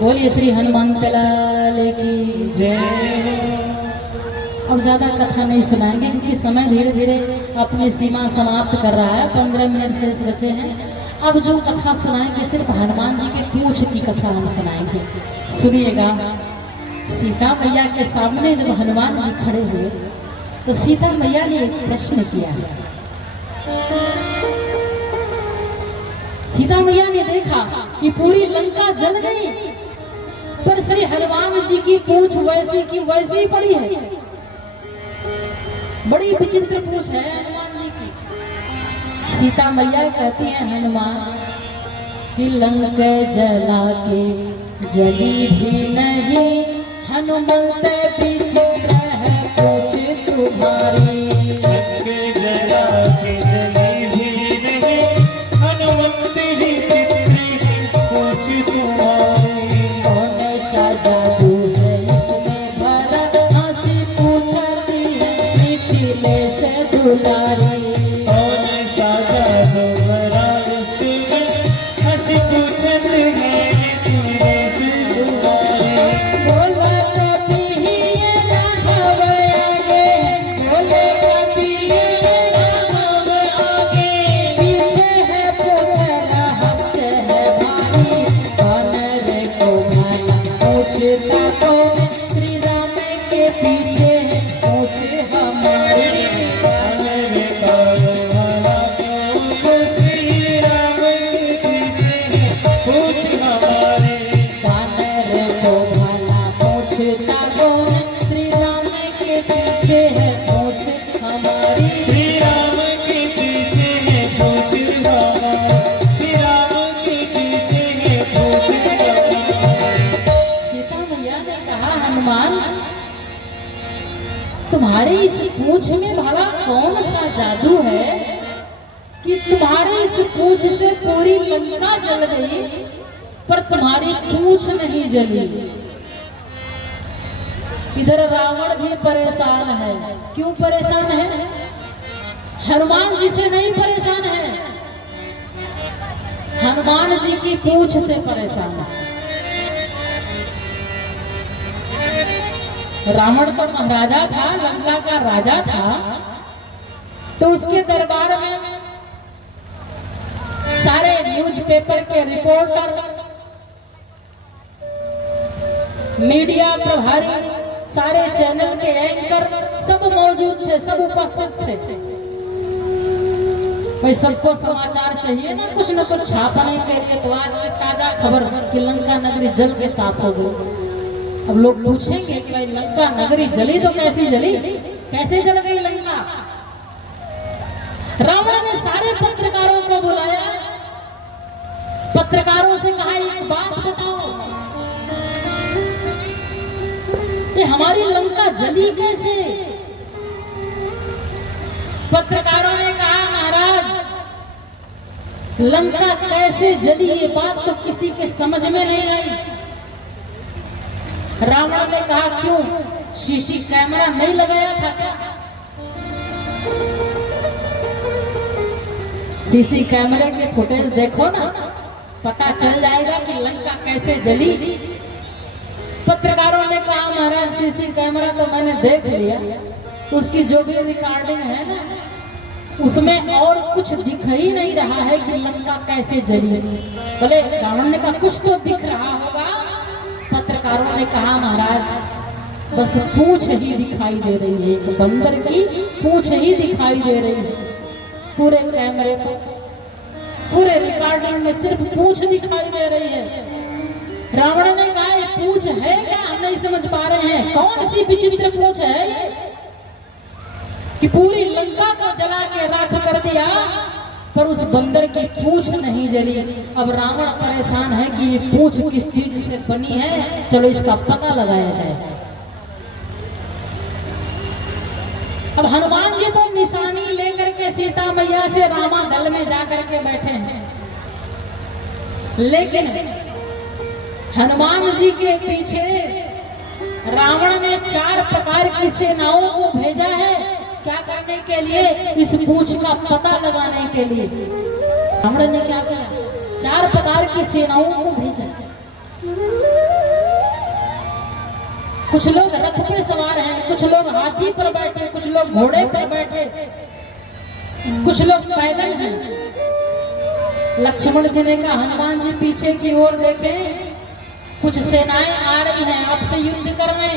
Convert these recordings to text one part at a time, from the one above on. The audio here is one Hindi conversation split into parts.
बोलिए श्री हनुमंत लाल की जय। अब ज्यादा कथा नहीं सुनाएंगे क्योंकि समय धीरे धीरे अपनी सीमा समाप्त कर रहा है। 15 मिनट शेष बचे हैं। अब जो कथा सुनाएंगे सिर्फ हनुमान जी के पूछ की कथा हम सुनाएंगे। सुनिएगा। सीता मैया के सामने जब हनुमान जी खड़े हुए तो सीता मैया ने एक प्रश्न किया। सीता मैया ने देखा कि पूरी लंका जल गई, पर श्री हनुमान जी की पूंछ वैसी की वैसी ही पड़ी है। बड़ी विचित्र पूंछ है हनुमान जी की। सीता मैया कहती है हनुमान कि लंका जला के जली भी नहीं, हनुमंत विचित्र है पूंछ तुम्हारी। तुम्हारे इस पूंछ में भला कौन सा जादू है कि तुम्हारे इस पूंछ से पूरी लंका जल गई पर तुम्हारी पूंछ नहीं जली। इधर रावण भी परेशान है। क्यों परेशान है? हनुमान जी से नहीं परेशान है, हनुमान जी की पूंछ से परेशान है। रावण तो महाराजा था, लंका का राजा था, तो उसके दरबार में सारे न्यूज़पेपर के रिपोर्टर, मीडिया प्रभारी, सारे चैनल के एंकर सब मौजूद थे, सब उपस्थित थे। भाई सबको समाचार चाहिए ना कुछ छापने के लिए। तो आज की ताजा खबर कि लंका नगरी जल के साफ हो गई। अब लोग पूछेंगे कि भाई लंका नगरी जली तो कैसी जली, कैसे जल गई लंका? रावण ने सारे पत्रकारों को बुलाया, पत्रकारों से कहा एक बात बताओ कि हमारी लंका जली कैसे? पत्रकारों ने कहा महाराज लंका कैसे जली ये बात तो किसी के समझ में नहीं आई। रावण ने कहा क्यों, सीसी कैमरा नहीं लगाया था क्या? सीसी कैमरे के फुटेज देखो ना, पता चल जाएगा कि लंका कैसे जली। पत्रकारों ने कहा महाराज सीसी कैमरा तो मैंने देख लिया, उसकी जो भी रिकॉर्डिंग है ना उसमें और कुछ दिख ही नहीं रहा है कि लंका कैसे जली। बोले रावण ने कहा कुछ तो दिख रहा होगा। पत्रकारों ने कहा महाराज बस पूंछ ही दिखाई दे रही है, एक बंदर की पूंछ ही दिखाई दे रही है। पूरे कैमरे पर, पूरे रिकॉर्डिंग में सिर्फ पूंछ दिखाई दे रही है। रावण ने कहा ये पूंछ है क्या, हम नहीं समझ पा रहे हैं, कौन सी विचित्र पूंछ है ये कि पूरी लंका को जला के राख कर दिया पर उस बंदर की पूंछ नहीं जली। अब रावण परेशान है कि ये पूंछ किस चीज से बनी है, चलो इसका पता लगाया जाए। अब हनुमान जी तो निशानी लेकर के सीता मैया से रामा दल में जाकर के बैठे हैं, लेकिन हनुमान जी के पीछे रावण ने 4 प्रकार की सेनाओं को भेजा है। क्या करने के लिए? इस पूंछ का पता लगाने के लिए। रावण ने क्या किया? 4 प्रकार की सेनाओं को भेजा। कुछ लोग रथ पे सवार हैं, कुछ लोग हाथी पर बैठे, कुछ लोग घोड़े पर बैठे, कुछ लोग पैदल हैं। लक्ष्मण जी ने कहा हनुमान जी पीछे की ओर देखें, कुछ सेनाएं आ रही हैं आपसे युद्ध करने।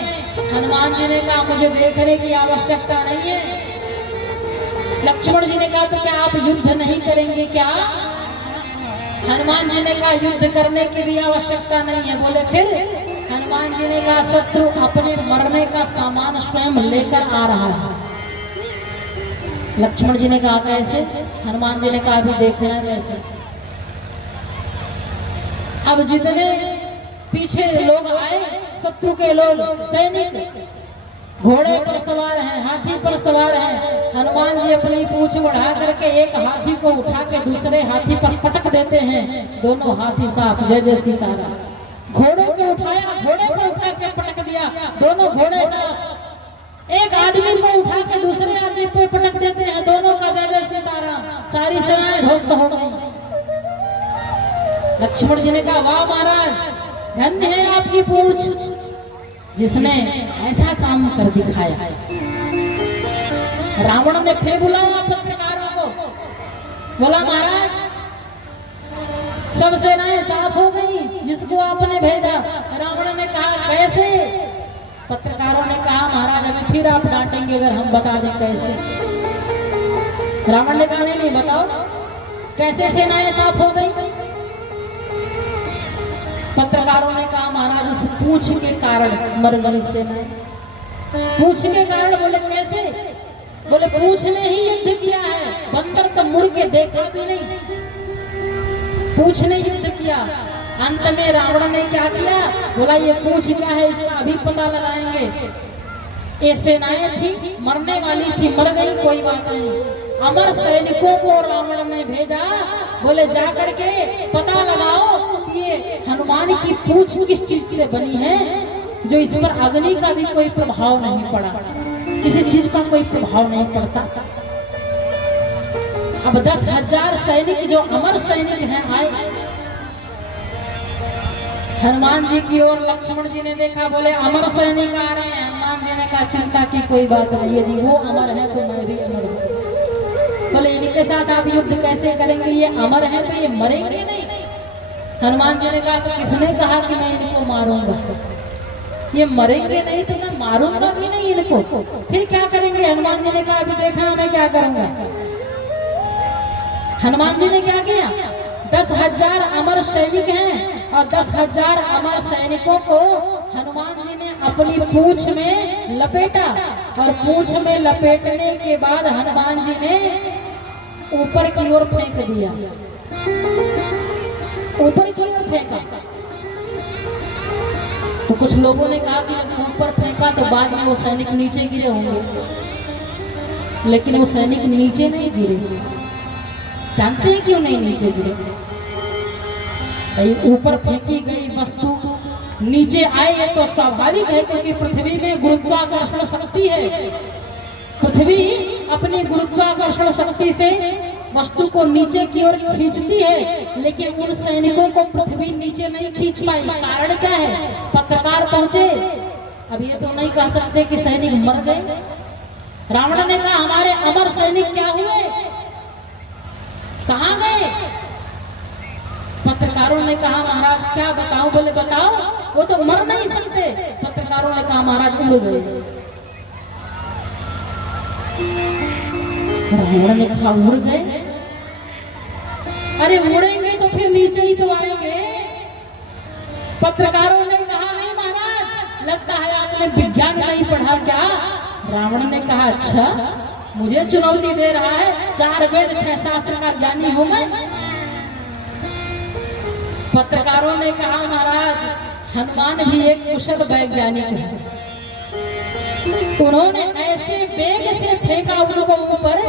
हनुमान जी ने कहा मुझे देखने की आवश्यकता नहीं है। लक्ष्मण जी ने कहा तो क्या आप युद्ध नहीं करेंगे क्या? हनुमान जी ने कहा युद्ध करने की भी आवश्यकता नहीं है। बोले फिर? हनुमान जी ने कहा शत्रु अपने मरने का सामान स्वयं लेकर आ रहा है। लक्ष्मण जी ने कहा कैसे? हनुमान जी ने कहा अभी देखना कैसे। अब जितने पीछे लोग आए, शत्रु के लोग, सैनिक घोड़े पर सवार हैं, हाथी पर सवार हैं। हनुमान जी अपनी पूंछ बढ़ा करके एक हाथी को उठा के दूसरे हाथी पर पटक देते हैं। दोनों हाथी साफ, जय जय सीताराम। घोड़ों को उठाया, घोड़े पर उठा के पटक दिया, दोनों घोड़े साफ। एक आदमी को उठा के दूसरे आदमी पे पटक देते हैं, दोनों का जय जय सीताराम। सारी सेनाएं ध्वस्त हो गई। लक्ष्मण जी ने कहा वाह महाराज, धन्य है आपकी पूंछ जिसने ऐसा काम कर दिखाया। रावण ने फिर बुलाया पत्रकारों को, बोला महाराज सब सेनाएं साफ हो गई जिसको आपने भेजा। रावण ने कहा कैसे? पत्रकारों ने कहा महाराज अभी फिर आप डांटेंगे अगर हम बता दें कैसे। रावण ने कहा नहीं बताओ कैसे सेनाएं साफ हो गई। पत्रकारों ने कहा महाराज उस पूंछ के कारण मर गई सेनाएं। पूंछ के कारण? बोले कैसे? बोले पूंछ ने ही युद्ध किया है, बंदर तो मुड़ के देखा भी नहीं, पूंछ ने युद्ध किया। अंत में रावण ने क्या किया? बोला ये पूंछ क्या है इसका अभी पता लगाएंगे। ये सेनाएं थी मरने वाली थी, मर गई कोई बात नहीं। अमर सैनिकों को रावण ने भेजा, बोले जा करके पता लगाओ कि ये हनुमान की पूंछ किस चीज से बनी है जो इस पर अग्नि का भी कोई प्रभाव नहीं पड़ा, किसी चीज का कोई प्रभाव नहीं पड़ता। अब 10,000 सैनिक जो अमर सैनिक हैं आए हनुमान जी की ओर। लक्ष्मण जी ने देखा, बोले अमर सैनिक आ रहे हैं। हनुमान जी ने कहा चिंता की कोई बात नहीं, यदि वो अमर है तो मैं भी अमर हूँ। बोले इनके साथ आप युद्ध कैसे करेंगे? ये अमर है तो ये मरेंगे नहीं। हनुमान जी ने कहा तो किसने कहा कि मैं इनको मारूंगा? ये मरेंगे नहीं तो मैं मारूंगा भी नहीं इनको। फिर क्या करेंगे? हनुमान जी ने कहा अभी देखा मैं क्या करूंगा। हनुमान जी ने क्या किया? 10,000 अमर सैनिक हैं और 10,000 अमर सैनिकों को हनुमान जी ने अपनी पूंछ में लपेटा और पूंछ में लपेटने के बाद हनुमान जी ने ऊपर की ओर फेंक दिया, ऊपर की ओर फेंका। तो कुछ लोगों ने कहा कि जब ऊपर फेंका तो बाद में वो सैनिक नीचे गिरे होंगे, लेकिन वो सैनिक नीचे नहीं गिरे। जानते हैं क्यों नहीं नीचे गिरे? ऊपर फेंकी गई वस्तु नीचे आए ये तो स्वाभाविक है, क्योंकि पृथ्वी में गुरुत्वाकर्षण शक्ति है। पृथ्वी अपनी गुरुत्वाकर्षण शक्ति से वस्तु को नीचे की ओर खींचती है, लेकिन उन सैनिकों को पृथ्वी नीचे नहीं खींच पाई। कारण क्या है? पत्रकार पहुंचे, अब ये तो नहीं कह सकते कि सैनिक मर गए। रावण ने कहा हमारे अमर सैनिक क्या हुए, कहां गए? पत्रकारों ने कहा महाराज क्या बताओ? बोले बताओ, वो तो मर नहीं सकते। पत्रकारों ने कहा महाराज उड़ गए। रावण ने कहा उड़ गए? अरे उड़ेंगे तो फिर नीचे ही तो आएंगे। पत्रकारों ने कहा नहीं महाराज, लगता है आपने विज्ञान नहीं पढ़ा क्या? रावण ने कहा अच्छा, मुझे चुनौती दे रहा है? 4 वेद 6 शास्त्र का ज्ञानी हूं मैं। पत्रकारों ने कहा महाराज हनुमान भी एक कुशल वैज्ञानिक है, उन्होंने ऐसे वेग से फेंका उनको ऊपर,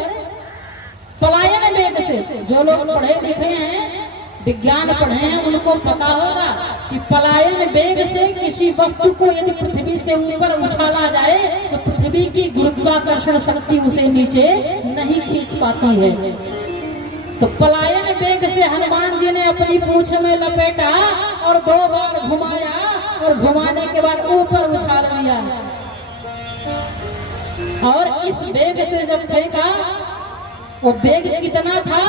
पलायन वेग से। जो लोग पढ़े लिखे हैं, विज्ञान पढ़े हैं, उनको पता होगा कि पलायन वेग से किसी वस्तु को यदि पृथ्वी से ऊपर उछाला जाए तो पृथ्वी की गुरुत्वाकर्षण शक्ति उसे नीचे नहीं खींच पाती है। तो पलायन वेग से हनुमान जी ने अपनी पूंछ में लपेटा और 2 बार घुमाया और घुमाने के बाद ऊपर उछाल दिया। और इस बेग से जब फेंका, वो बेग कितना था?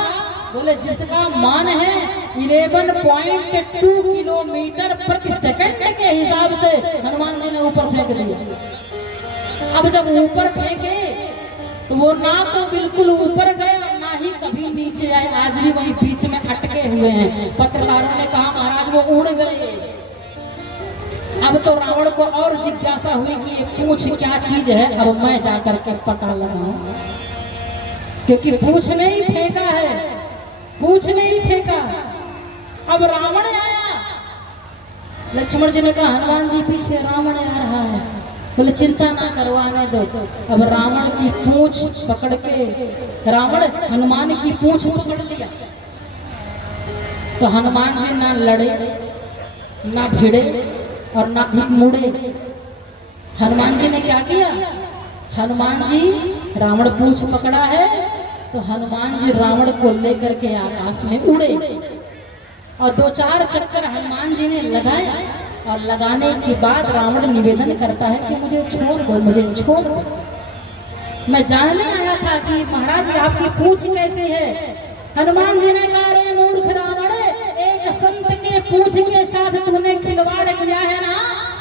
बोले जिसका मान है 11.2 किलोमीटर प्रति सेकंड के हिसाब से हनुमान जी ने ऊपर फेंक दिया। अब जब ऊपर फेंके तो वो ना तो बिल्कुल ऊपर गए ना ही कभी नीचे आए, आज भी वही बीच में अटके हुए हैं। पत्रकारों ने कहा महाराज वो उड़ गए। अब तो रावण को और जिज्ञासा हुई कि ये पूंछ क्या चीज है, अब मैं जाकर के पता लगाऊं, क्योंकि पूंछ नहीं फेंका है, पूंछ नहीं फेंका। अब रावण आया, लक्ष्मण जी ने कहा हनुमान जी पीछे रावण आ रहा है। बोले चिंता ना करो आने दो। अब रावण की पूंछ पकड़ के रावण हनुमान की पूंछ पकड़ लिया। तो हनुमान जी ना लड़े ना भिड़े और ना मुड़े। हनुमान जी ने क्या किया? हनुमान जी रावण पूंछ पकड़ा है तो हनुमान जी रावण को लेकर के आकाश में उड़े और 2-4 चक्कर हनुमान जी ने लगाया। और लगाने के बाद रावण निवेदन करता है कि मुझे छोड़ दो, मुझे छोड़ दो। मैं जानने आया था कि महाराज आपकी पूंछ कैसी है। हनुमान जी ने कहा रे मूर्ख रावण, एक संत के पूंछ के साथ तूने खिलवाड़ किया है ना,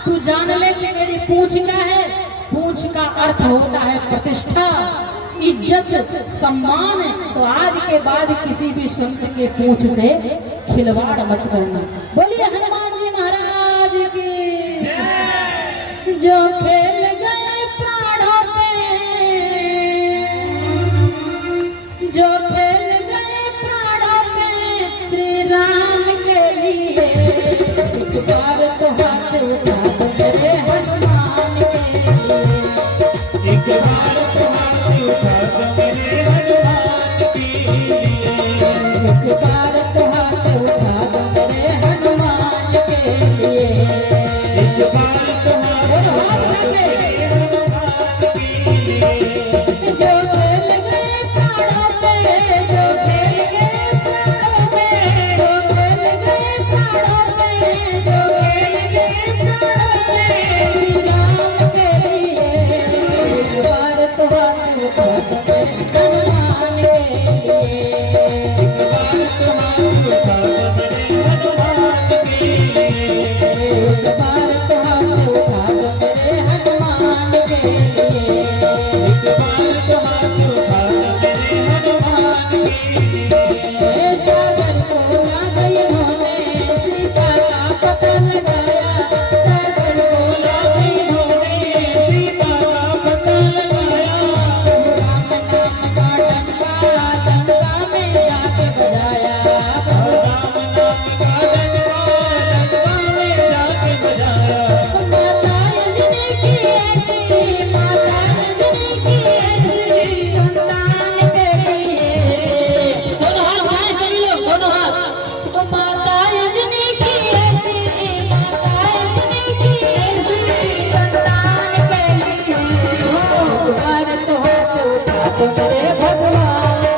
तू जान ले कि मेरी पूंछ क्या है। पूंछ का अर्थ होता है प्रतिष्ठा, इज्जत, सम्मान। तो आज के बाद किसी भी संत के पूंछ से खिलवाड़ मत करना। बोलिए हनुमान जी महाराज की। जो खेल गए प्राणों पे, जो खेल गए प्राणों पे श्री राम के लिए, एक बार तो हाथ उठा दो मेरे हनुमान के लिए, एक बार तो हाथ उठा दो मेरे हनुमान के लिए, एक बार तो हाथ उठा दो मेरे हनुमान के लिए, एक बार तो हाथ उठा दो मेरे हनुमान के लिए। जो खेल गए प्राणों पे, जो खेल गए प्राणों पे, जो खेल गए प्राणों पे, जो खेल गए प्राणों पे श्री राम के लिए, एक बार तो हाथ उठा दो मेरे हनुमान के लिए, एक बार तो हाथ उठा दो मेरे हनुमान के लिए, एक बार तो हाथ उठा दो मेरे हनुमान के लिए, एक बार तो हाथ उठा दो मेरे हनुमान के लिए। सागर को लागे इन्होंने सीता का पता लगाया, सागर को लागे इन्होंने सीता का पता लगाया। राम नाम का डंका लंका में जाके बजाया, राम नाम का डंका लंका में जाके बजाया। माता अंजनी की ऐसी, माता अंजनी की ऐसी संतान के लिए। दोनों हाथ उठाएं सभी लोग, दोनों हाथ। तो माता अंजनी की ऐसी, माता अंजनी की ऐसी संतान के लिए, एक बार तो हाथ उठा दो मेरे भगवान